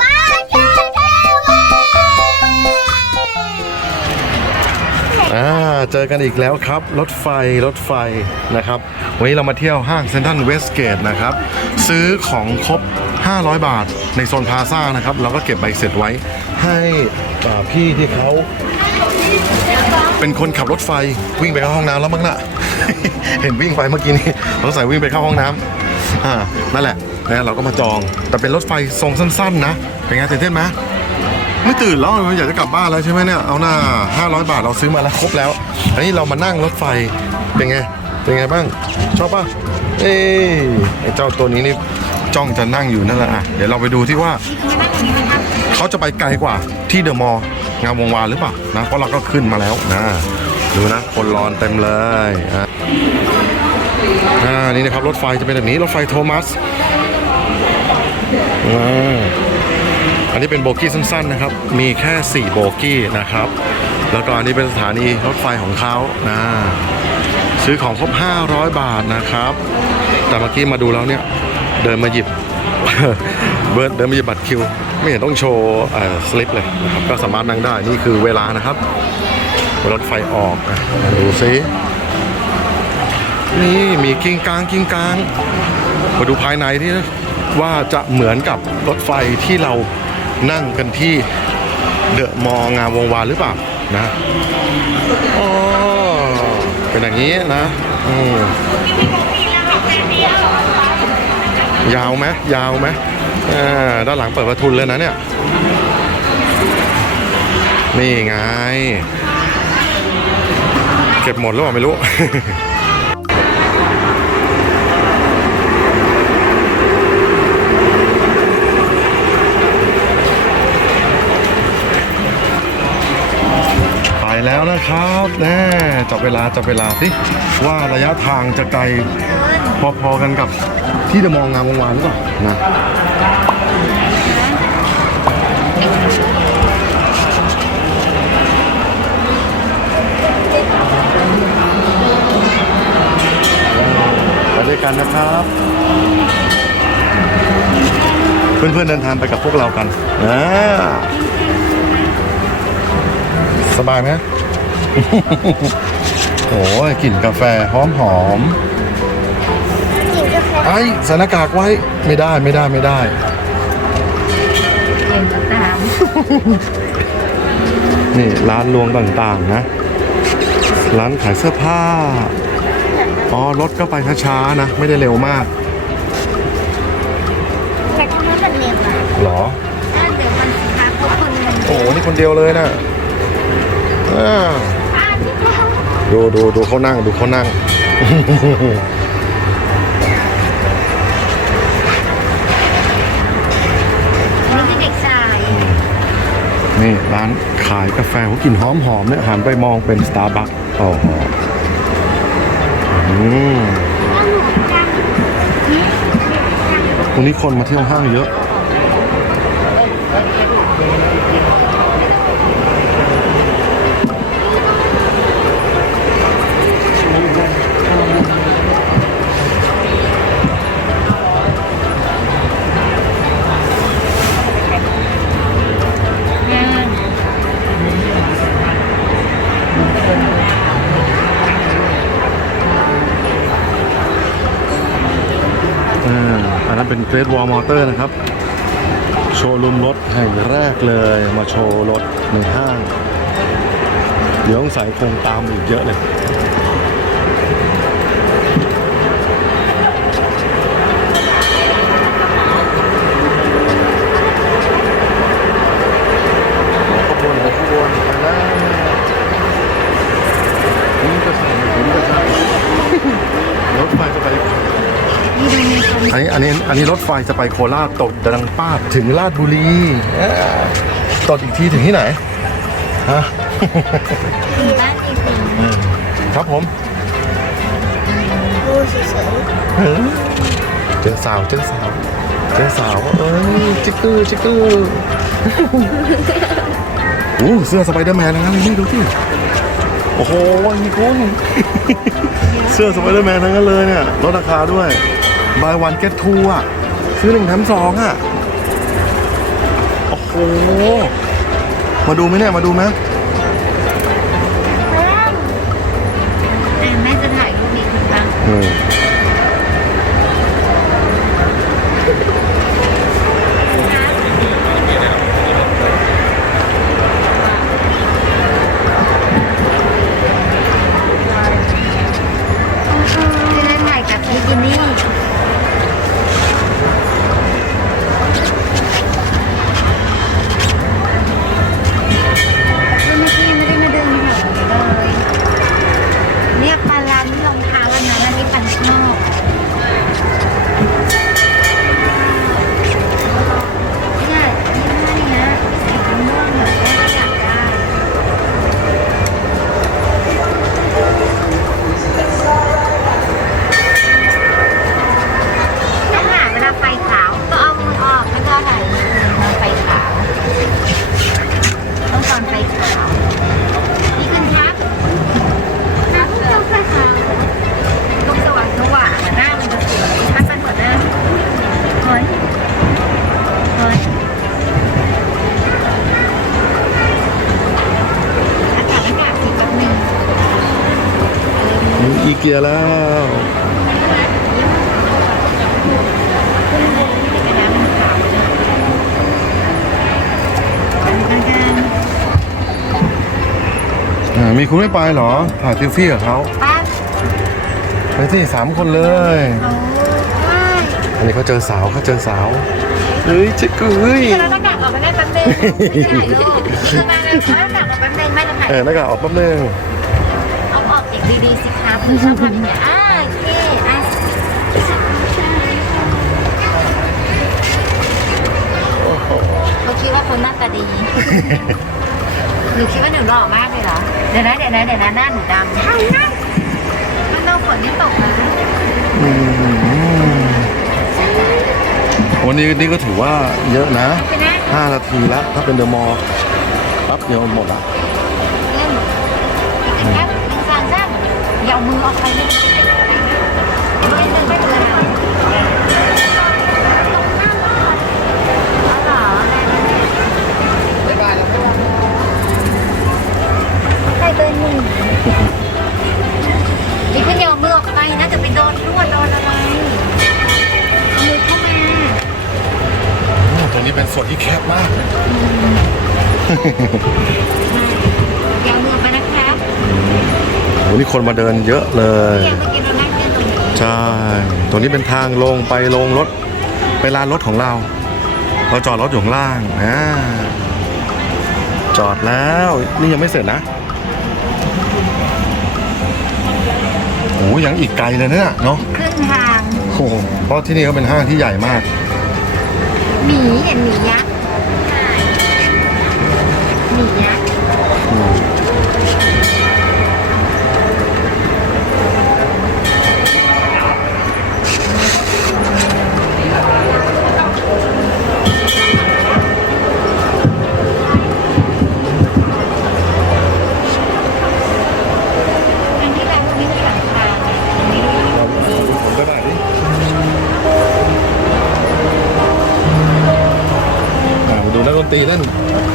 บ้านเทเทวาอ่าเจอกันอีกแล้วครับ รถไฟรถไฟนะครับ วันนี้เรามาเที่ยวห้างเซ็นทรัลเวสเกตนะครับ ซื้อของครบ 500 บาทในโซนพลาซ่านะครับ เราก็เก็บใบเสร็จไว้ให้อ่าพี่ที่เขา เป็นคนขับรถไฟวิ่งไปเข้าห้องน้ำแล้วมั้งน่ะ เห็นวิ่งไปเมื่อกี้นี้สงสัยวิ่งไปเข้าห้องน้ำ อ่านั่นแหละนะเราก็มาจอง แต่เป็นรถไฟทรงสั้น ๆ นะ เป็นไงตื่นเต้นไหมไม่ตื่นแล้วอยากจะกลับบ้านแล้วใช่ไหมเนี่ย เอาหน้า 500 บาทเราซื้อมาแล้วครบแล้ว อันนี้เรามานั่งรถไฟ เป็นไง เป็นไงบ้าง ชอบป่ะ เอ้ยไอ้เจ้าตัวนี้นี่จ้องจะนั่งอยู่นั่นแหละอะ เดี๋ยวเราไปดูที่ว่าเขาจะไปไกลกว่าที่เดอะมอลล์งามวงวานหรือเปล่านะ เพราะเราก็ขึ้นมาแล้วนะ ดูนะ คนรอนเต็มเลยอะ อ่านี่นะครับรถไฟจะเป็นแบบนี้รถไฟโทมัสอ่าอันนี้เป็นโบกี้สั้นๆนะครับ มีแค่ 4 โบกี้นะครับ แล้วก็อันนี้เป็นสถานีรถไฟของเขานะซื้อของครบ 500 บาทนะครับ แต่เมื่อกี้มาดูแล้วเนี่ย เดินมาหยิบเบิร์ดเดินมาหยิบบัตรคิว ไม่เห็นต้องโชว์สลิปเลยนะครับ ก็สามารถนั่งได้ นี่คือเวลานะครับ รถไฟออกดูซิ นี่มีกิ้งกลางกิ้งกลาง มาดูภายในที่ว่าจะเหมือนกับรถไฟที่เรานั่งกันที่เดอะมองามวงวานหรือเปล่านะอ๋อเป็นอย่างนี้นะอืมยาวไหมยาวไหมอ่าด้านหลังเปิดประทุนเลยนะเนี่ย นี่ไง เก็บหมดแล้วเปล่าไม่รู้ แล้วนะครับแน่จับเวลาจับเวลาสิว่าระยะทางจะไกลพอๆกันกับที่เดอะมองงามวงวานหรือเปล่านะไปด้วยกันนะครับ เพื่อนๆเดินทางไปกับพวกเรากันอ่า สบายไหม โอ้ยกลิ่นกาแฟหอมหอมกินกาแฟๆไอ้ใส่หน้ากากไว้ไม่ได้ไม่ได้ไม่ได้ เย็นตามนี่ร้านรวงต่างๆนะ ร้านขายเสื้อผ้า อ๋อรถก็ไปช้าๆนะ ไม่ได้เร็วมาก แต่ทำไมมันเร็วอะหรอ ถ้าเดี๋ยวมันช้าเพราะคนมันโอ้โหนี่คนเดียวเลยนะ ดูดูดูเขานั่งดูเขานั่ง นี่คือเด็กชายนี่ร้านขายกาแฟเขากลิ่นหอมหอมๆเนี่ยหันไปมองเป็นสตาร์บัคอ๋ออืมวันนี้คนมาเที่ยวห้างเยอะ เป็นเกรดวอลมอเตอร์นะครับ โชว์รูมรถแห่งแรกเลยมาโชว์รถในห้าง เดี๋ยวต้องใส่คงตามอีกเยอะเลยขบวนขบวนไปแล้วนี่ก็ใส่ผมก็ใส่รถไฟจะไป อันนี้อันนี้อันนี้รถไฟจะไปโคราชตกดังป้าดถึงราชบุรีอ่าตกอีกทีถึงที่ไหนฮะมีบ้านอีกหนึ่งครับผมดูเฉยเจอสาวเจอสาวเจอสาวเอ้ยจิกกือจิกกือโอ้เสื้อสไปเดอร์แมนทั้งนั้นเลยนี่ดูสิโอ้โหมีคนเสื้อสไปเดอร์แมนทั้งนั้นเลยเนี่ยลดราคาด้วย บายวันเก็ตทูอะ ซื้อหนึ่งแถมสองอะพโห มาดูไหมเนี่ย มาดูไหมอะแม่จะถ่ายรูปนี้คุณบ้าง อืม อีเกียแล้ว อ่า มีคุณไม่ไปเหรอถ่ายเซลฟี่กับเขาป้าไปที่สามคนเลยเขาว่าอันนี้เขาเจอสาวเขาเจอสาว เฮ้ยเจ๊กุยเราต้องกลับออกไปได้แป๊บนึงไม่ถ่ายรูปคือมาเลยว่าต้องกลับออกแป๊บนึงไม่จะถ่ายเออหน้ากากออกแป๊บนึง ดีๆสิครับคือชอบทำอย่างเงี้ยอ่าโอเคอะเขาคิดว่าคนหน้าตาดี หนูคิดว่าหนูหล่อมากเลยเหรอ เดี๋ยวนะเดี๋ยวนะเดี๋ยวนะหน้าหนูดำใช่นะมันเราฝนนี่ตกนะวันนี้นี่ก็ถือว่าเยอะนะ ไปนะ5 นาทีแล้วถ้าเป็นเดอะมอลล์แป๊บเดียวหมดละเล่นอีกครับหนึ่งสองสาม อย่าเอามือออกไปไม่ได้ไม่เป็นไม่เป็นไรเอาเหรอใครเบอร์หนึ่งนี่พี่เดียวมือออกไปนะจะไปโดนลวดโดนอะไรเอามือเข้ามาตรงนี้เป็นส่วนที่แคบมาก โอ้นี่คนมาเดินเยอะเลยพี่เมื่อกี้เรานั่งกันตรงนี้ใช่ ตรงนี้เป็นทางลงไปลงรถ ไปลานรถของเรา เราจอดรถอยู่ข้างล่างอ่าจอดแล้วนี่ยังไม่เสร็จนะโอ้ยังอีกไกลเลยเนี่ยเนาะครึ่งทางโอ้โหเพราะที่นี่ก็เป็นห้างที่ใหญ่มากหมีเห็นหมียักษ์หมียักษ์ มาดูนักดนตรีเล่นมี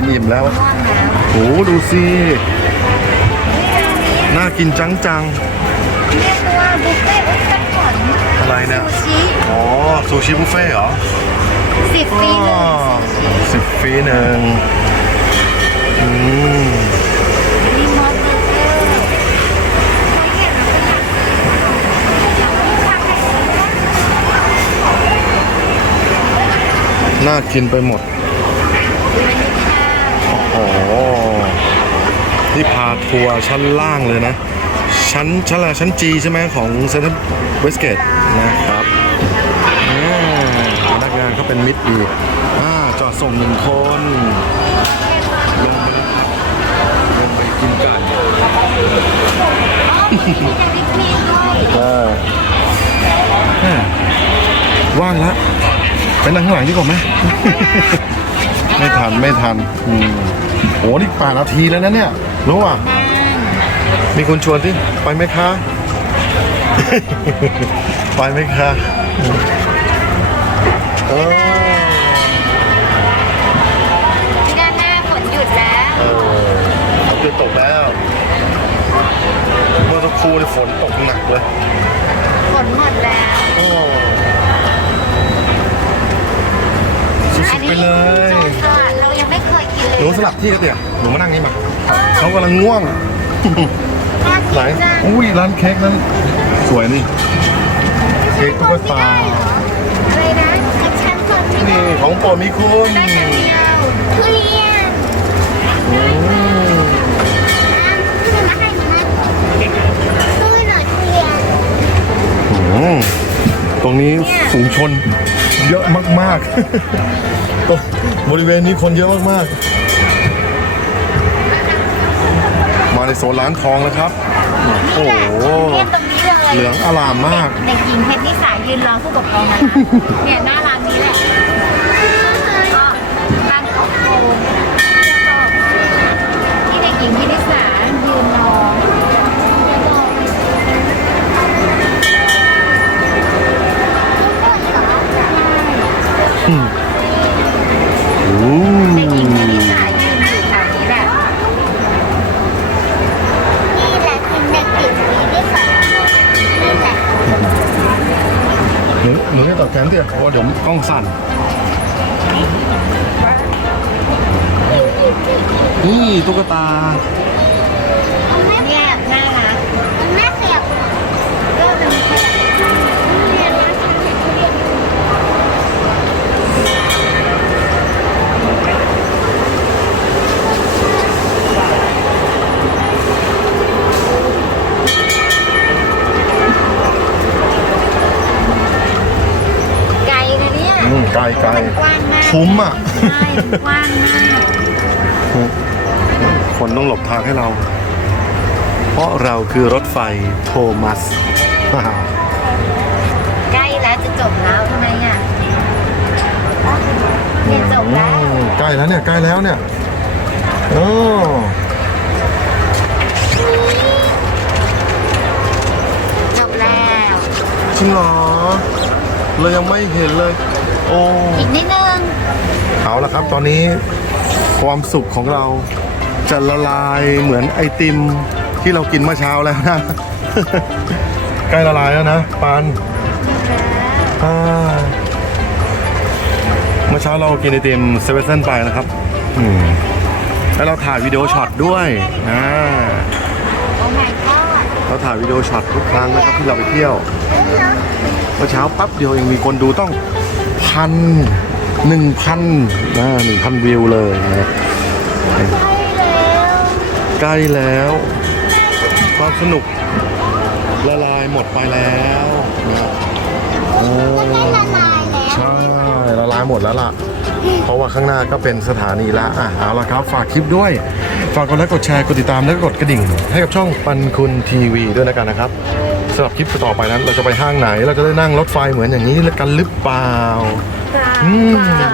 กินอิ่มแล้วง่วงนะโอ้ดูสิน่ากินจังจังเรียกตัวบุฟเฟ่ต์อุ๊ยเป็นขนๆอะไรเนี่ยซูชิอ๋อซูชิบุฟเฟ่ต์เหรอสิบปีหนึ่งสิบฟรีหนึ่งอืมมีมอสเบอร์เกอร์เขาเห็นแล้วก็อยากอยากให้น่ากินไปหมด โอ้โห นี่พาทัวชั้นล่างเลยนะ ชั้นชั้นอะไรชั้นจีใช่ไหมของเซนทรัลเวสเกตนะครับอ่าพนักงานเขาเป็นมิตรดีอ่าจอดส่งหนึ่งคนลงมาเลยครับกินไก่มีแต่วิปครีมด้วยเออแม่ว่างละไปนั่งข้างหลังดีกว่าไหมไม่ทัน ไม่ทัน อืมโหนี่แปดนาทีแล้วนะเนี่ย รู้อะ มีคนชวนที่ไปไหมคะ ไปไหมคะเออที่ด้านหน้าฝนหยุดแล้วเออฝนตกแล้ว เมื่อสักครู่นี่ฝนตกหนักเลย ฝนหมดแล้วโอ้สุดๆไปเลยโซสลัดเรายังไม่เคยกินเลยหนูสลับที่กันเดี๋ยวหนูมานั่งนี่มาเขากำลังง่วงน่า ไหนกินจังอุ้ยร้านเค้กนั้น สวยนี่ เค้กกล้วยปลาอะไรนะดิฉันคนไม่ได้นี่ของโปรดมีคุณได้แต่เดียวทุเรียนอืมคือมาให้หนูไหมตู้หน่อยทุเรียนอืมตรงนี้ฝูงชนเยอะมากๆตรงบริเวณนี้คนเยอะมากๆ มาในโซนร้านทองแล้วครับ โอ้นี่โหแหละทุเรียนตรงนี้เลยเหลืองอลามมาก เด็กหญิงเพชรนิสายืนรอผู้ปกครองนะคะเนี่ยหน้าร้านนี้แหละก็ หนูหนูจะตัดแขนเดียวเพราะเดี๋ยวกล้องสั่นนี่ตุ๊กตา มไกลไกลมันกว้างมากคุ้มอะ ใช่กว้างมากคนต้องหลบทางให้เรา เพราะเราคือรถไฟโทมัสใกล้แล้วจะจบแล้วทำไมอะเนี่ยจบแล้วอืมใกล้แล้วเนี่ยใกล้แล้วเนี่ยโอ้จบแล้วจริงเหรอเลยยังไม่เห็นเลย โอ้อีกนิดนึงเอาละครับตอนนี้ความสุขของเราจะละลายเหมือนไอติมที่เรากินเมื่อเช้าแล้วนะ ใกล้ละลายแล้วนะปานอ่าเมื่อเช้าเรากินไอติมเซเว่นไปนะครับอืมแล้วเราถ่ายวิดีโอช็อตด้วยนะโอ้ my god เราถ่ายวิดีโอช็อตทุกครั้งนะครับที่เราไปเที่ยวเมื่อเช้าปั๊บเดียวเองมีคนดูต้อง พันหนึ่งพันนะหนึ่งพันวิวเลยนะใกล้แล้ว ความสนุกละลายหมดไปแล้วนะโอ้ละลายแล้วใช่ละลายหมดแล้วล่ะ เพราะว่าข้างหน้าก็เป็นสถานีละอะเอาละครับฝากคลิปด้วย ฝากกดไลค์กดแชร์กดติดตามแล้วก็กดกระดิ่ง ให้กับช่องปันคุณทีวีด้วยนะกันนะครับ สำหรับคลิปต่อไปนั้น เราจะไปห้างไหน เราจะได้นั่งรถไฟเหมือนอย่างนี้กันหรือเปล่าอืมจบแล้ว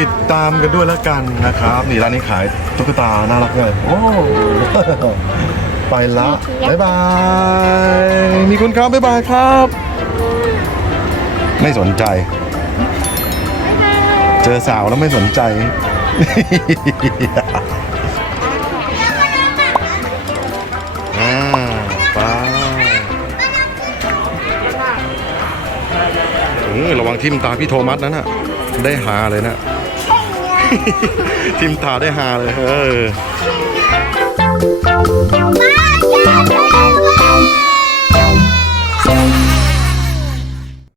ติดตามกันด้วยแล้วกันนะครับ นี่ร้านนี้ขายตุ๊กตาน่ารักเลยโอ้ไปละบ๊ายบายมีคุณครับบ๊ายบายครับ ไม่สนใจ เจอสาวแล้วไม่สนใจ อระวังทิมตาพี่โทมัสนั้นน่ะได้หาเลยนะ ทิมตาได้หาเลยเออ